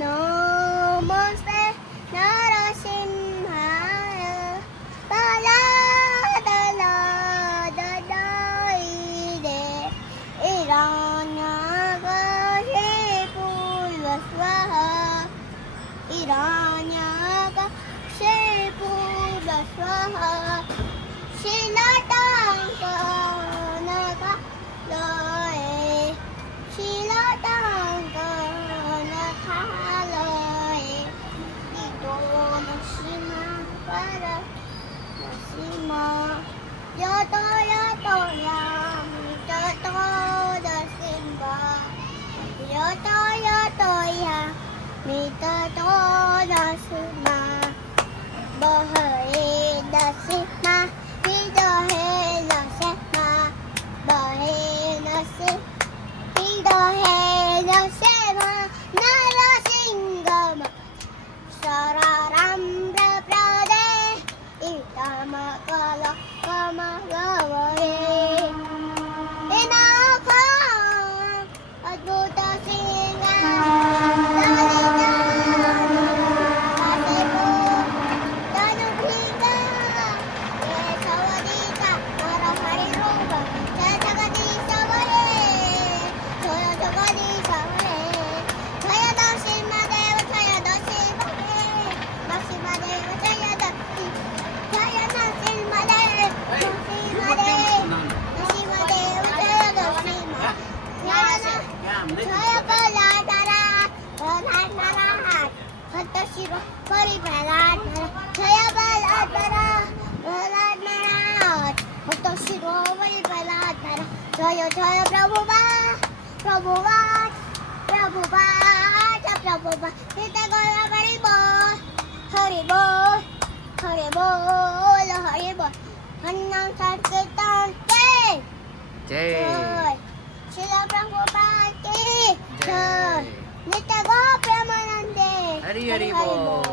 नमस्ते नरसिंहाय पलादलाददायिरे इराण्यागशे पूर्वस्वः इराण्यागशे पूर्वस्वः शिलटाङ्कनखालये शिलटाङ्कनखालये इतो नसीमा परनसीमा यतो यतो यामि ततो नसीमा यतो यतो यामि ततो नसीमा बहे नसीमा विदहे नसीमा बहे नसीमा विदहे नसीमा नरसिंहम शरारम्भप्रदे इतमकल कमलवरे इनाका अद्भुत सिंह जय जय प्रभुपाद प्रभुपाद प्रभुपाद प्रभुपाद सीता गोला हरि बोल हरि बोल हरि बोल हरि बोल हनुमान संकीर्तन जय श्री प्रभुपाद की जय नित्य गो प्रेमानंदे हरि हरि बोल।